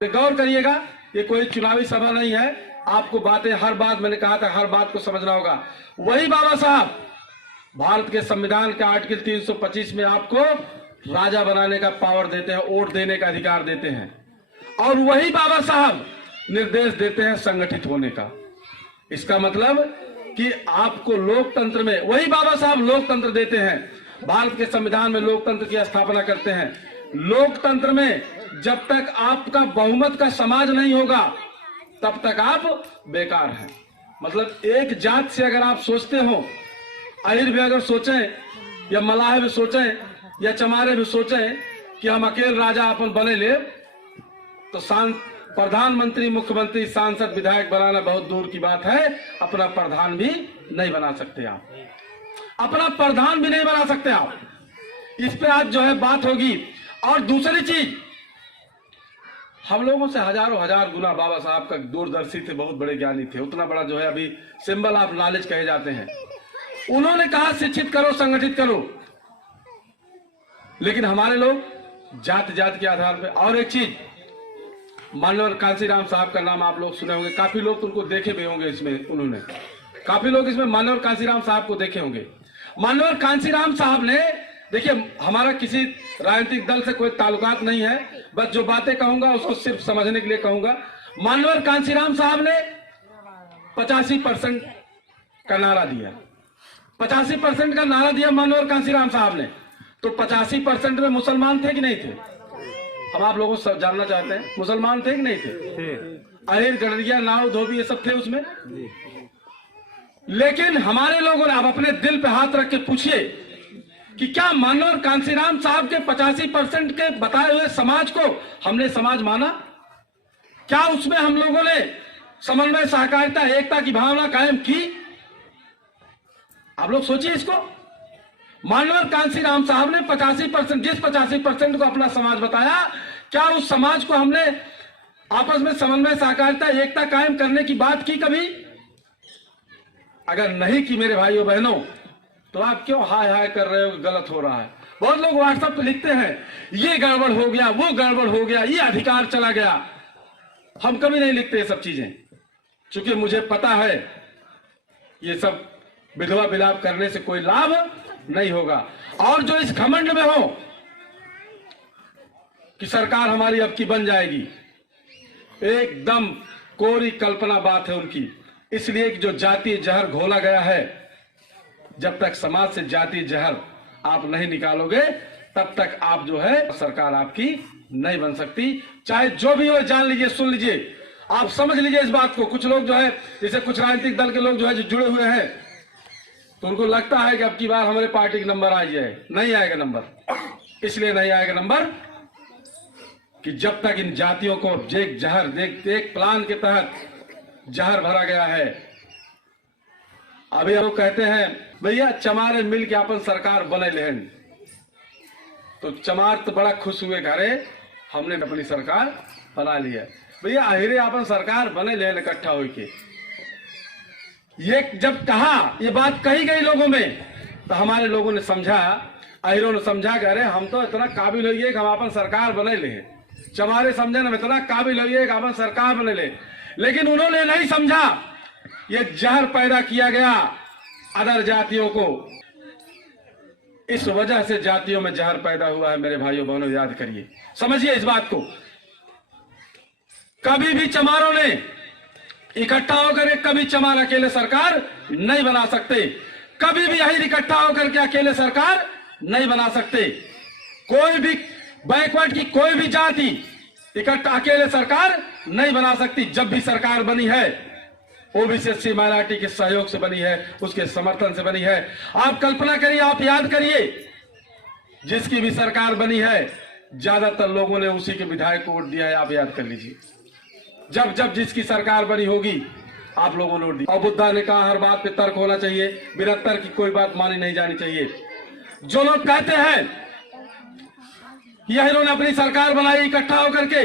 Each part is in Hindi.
गौर करिएगा, ये कोई चुनावी सभा नहीं है। आपको बातें, हर बात मैंने कहा था, हर बात को समझना होगा। वही बाबा साहब भारत के संविधान के आर्टिकल 325 में आपको राजा बनाने का पावर देते हैं, वोट देने का अधिकार देते हैं, और वही बाबा साहब निर्देश देते हैं संगठित होने का। इसका मतलब कि आपको लोकतंत्र में वही बाबा साहब लोकतंत्र देते हैं, भारत के संविधान में लोकतंत्र की स्थापना करते हैं। लोकतंत्र में जब तक आपका बहुमत का समाज नहीं होगा तब तक आप बेकार हैं। मतलब एक जात से अगर आप सोचते हो, अहिर भी अगर सोचें, या मलाह भी सोचें, या चमारे भी सोचें कि हम अकेले राजा अपन बने ले, तो प्रधानमंत्री, मुख्यमंत्री, सांसद, विधायक बनाना बहुत दूर की बात है। अपना प्रधान भी नहीं बना सकते आप, अपना प्रधान भी नहीं बना सकते आप। इस पे आज जो है बात होगी। और दूसरी चीज, हम लोगों से हजारों हजार गुना बाबा साहब का दूरदर्शी थे, बहुत बड़े ज्ञानी थे, उतना बड़ा जो है अभी सिंबल ऑफ नॉलेज कहे जाते हैं। उन्होंने कहा शिक्षित करो, संगठित करो, लेकिन हमारे लोग जात जात के आधार पर। और एक चीज, मानवर कांसीराम साहब का नाम आप लोग सुने होंगे, काफी लोग तो उनको देखे भी होंगे इसमें, उन्होंने काफी लोग इसमें मानवर कांसीराम साहब को देखे होंगे। मानवर कांसीराम साहब ने, देखिए हमारा किसी राजनीतिक दल से कोई ताल्लुकात नहीं है, बस जो बातें कहूंगा उसको सिर्फ समझने के लिए कहूंगा। मानवर कांसीराम साहब ने 85% का नारा दिया, 85% का नारा दिया मानवर कांसीराम साहब ने। तो 85% में मुसलमान थे कि नहीं थे? अब आप लोगों से जानना चाहते हैं, मुसलमान थे कि नहीं थे? अहिर, गडरिया, नाव, धोबी, ये सब थे उसमें। लेकिन हमारे लोगों ने, अब अपने दिल पे हाथ रख के पूछिए कि क्या मानवर कांसीराम साहब के 85% के बताए हुए समाज को हमने समाज माना? क्या उसमें हम लोगों ने समन्वय, सहकारिता, एकता की भावना कायम की? आप लोग सोचिए इसको। मानवर कांसीराम साहब ने 85%, जिस 85% को अपना समाज बताया, क्या उस समाज को हमने आपस में समन्वय, सहकारिता, एकता कायम करने की बात की कभी? अगर नहीं की मेरे भाइयों बहनों, तो आप क्यों हाय हाय कर रहे हो, गलत हो रहा है? बहुत लोग व्हाट्सएप पे लिखते हैं ये गड़बड़ हो गया, वो गड़बड़ हो गया, ये अधिकार चला गया। हम कभी नहीं लिखते ये सब चीजें, क्योंकि मुझे पता है ये सब विधवा विलाप करने से कोई लाभ नहीं होगा। और जो इस घमंड में हो कि सरकार हमारी अब की बन जाएगी, एकदम कोरी कल्पना बात है उनकी। इसलिए कि जो जातीय जहर घोला गया है, जब तक समाज से जातीय जहर आप नहीं निकालोगे तब तक आप जो है सरकार आपकी नहीं बन सकती। चाहे जो भी हो, जान लीजिए, सुन लीजिए, आप समझ लीजिए इस बात को। कुछ लोग जो है, जैसे कुछ राजनीतिक दल के लोग जो है जो जुड़े हुए हैं, तो उनको लगता है कि अब की बार हमारे पार्टी का नंबर आ जाए। नहीं आएगा नंबर। इसलिए नहीं आएगा नंबर कि जब तक इन जातियों को एक जहर, एक प्लान के तहत जहर भरा गया है। अभी लोग कहते हैं भैया चमारे मिल के अपन सरकार बने लेन, तो चमार तो बड़ा खुश हुए, घरे हमने अपनी सरकार बना ली है। भैया अहिरे अपन सरकार बने लेन इकट्ठा होके। ये जब कहा, ये बात कही गई लोगों में, तो हमारे लोगों ने समझा, अहिरों ने समझा कि अरे हम तो इतना काबिल हो कि हम अपन सरकार बने ले। चमारे समझे ना, इतना काबिल हो कि अपन सरकार बने ले। लेकिन उन्होंने नहीं समझा, ये जहर पैदा किया गया अदर जातियों को। इस वजह से जातियों में जहर पैदा हुआ है मेरे भाइयों बहनों, याद करिए, समझिए इस बात को। कभी भी चमारों ने इकट्ठा होकर, कभी चमार अकेले सरकार नहीं बना सकते, कभी भी अहिर इकट्ठा होकर के अकेले सरकार नहीं बना सकते। कोई भी बैकवर्ड की कोई भी जाति इकट्ठा अकेले सरकार नहीं बना सकती। जब भी सरकार बनी है ओबीसी एससी माइनॉरिटी के सहयोग से बनी है, उसके समर्थन से बनी है। आप कल्पना करिए, आप याद करिए, जिसकी भी सरकार बनी है ज्यादातर लोगों ने उसी के विधायक को वोट दिया है। आप याद कर लीजिए, जब जब जिसकी सरकार बनी होगी आप लोगों ने वोट दिया। और बुद्धा ने कहा हर बात पे तर्क होना चाहिए, बिना तर्क की कोई बात मानी नहीं जानी चाहिए। जो लोग कहते हैं यह इन्होंने अपनी सरकार बनाई इकट्ठा होकर के,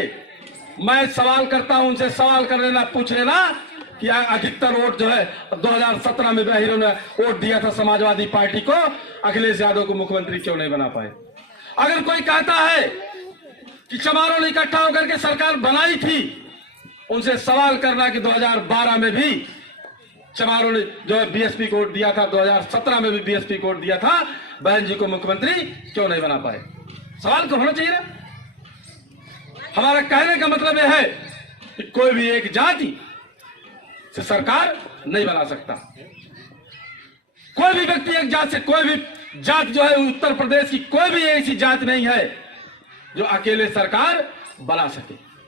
मैं सवाल करता हूं, उनसे सवाल कर लेना, पूछ लेना कि अधिकतर वोट जो है 2017 में बहिरों ने वोट दिया था समाजवादी पार्टी को, अखिलेश यादव को मुख्यमंत्री क्यों नहीं बना पाए? अगर कोई कहता है कि चमारों ने इकट्ठा होकर के सरकार बनाई थी, उनसे सवाल करना कि 2012 में भी चमारों ने जो है बीएसपी को वोट दिया था, 2017 में भी बीएसपी को वोट दिया था, बहन जी को मुख्यमंत्री क्यों नहीं बना पाए? सवाल तो होना चाहिए ना। हमारा कहने का मतलब यह है कि कोई भी एक जाति से सरकार नहीं बना सकता। कोई भी व्यक्ति एक जात से, कोई भी जात जो है उत्तर प्रदेश की कोई भी ऐसी जात नहीं है जो अकेले सरकार बना सके।